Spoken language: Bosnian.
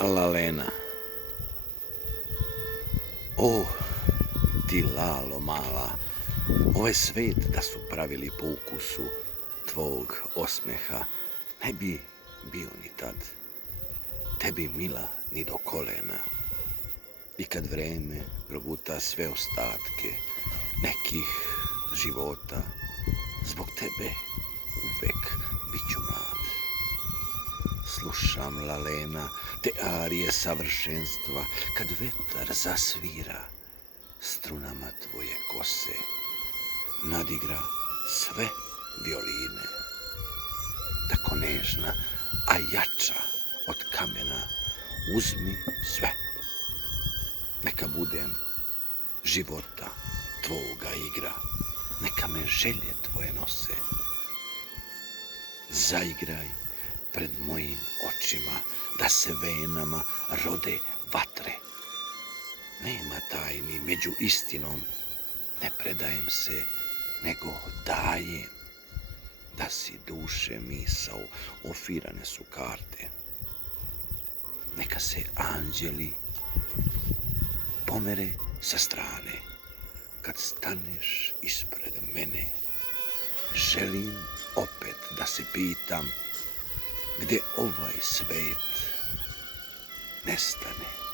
Lalena. O, ti lalo mala, ovaj svet da su pravili po ukusu tvog osmeha, ne bi bio ni tad, tebi mila ni do kolena. I kad vreme proguta sve ostatke nekih života, zbog tebe uvek bit ću mlad. Slušam, Lalena, te arije savršenstva, kad vetar zasvira strunama tvoje kose, nadigra sve violine. Tako nežna, a jača od kamena, uzmi sve. Neka budem života tvoga igra, neka me želje tvoje nose. Zaigraj pred mojim očima, da se venama rode vatre. Nema tajni među istinom, ne predajem se, nego dajem. Da si duše misao, ofirane su karte. Neka se anđeli pomere sa strane, kad staneš ispred mene. Želim opet da se pitam, gdje ovaj svet nestane.